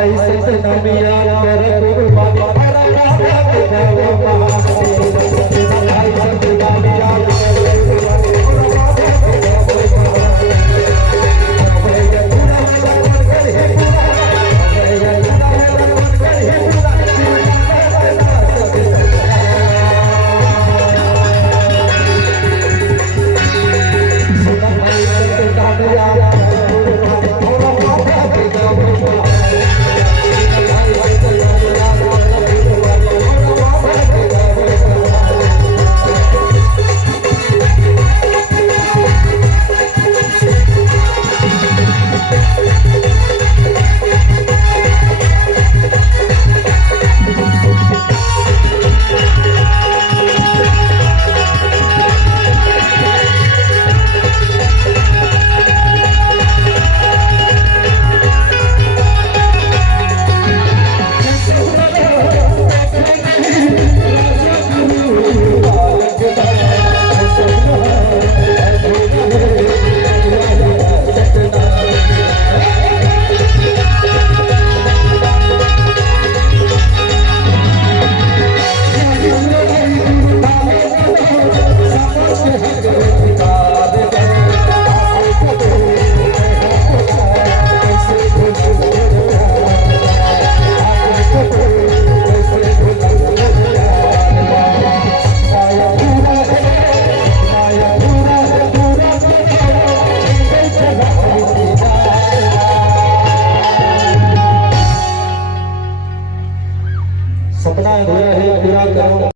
भाई सतनाम याद कर कुर्बानी तेरा राजा के देव महादेव भाई सतनाम याद कर कुर्बानी तेरा राजा के देव भैया पूरा लगन कर हे पूरा भैया पूरा लगन कर हे पूरा सुना भाई सतनाम याद सपना है पूरा करो।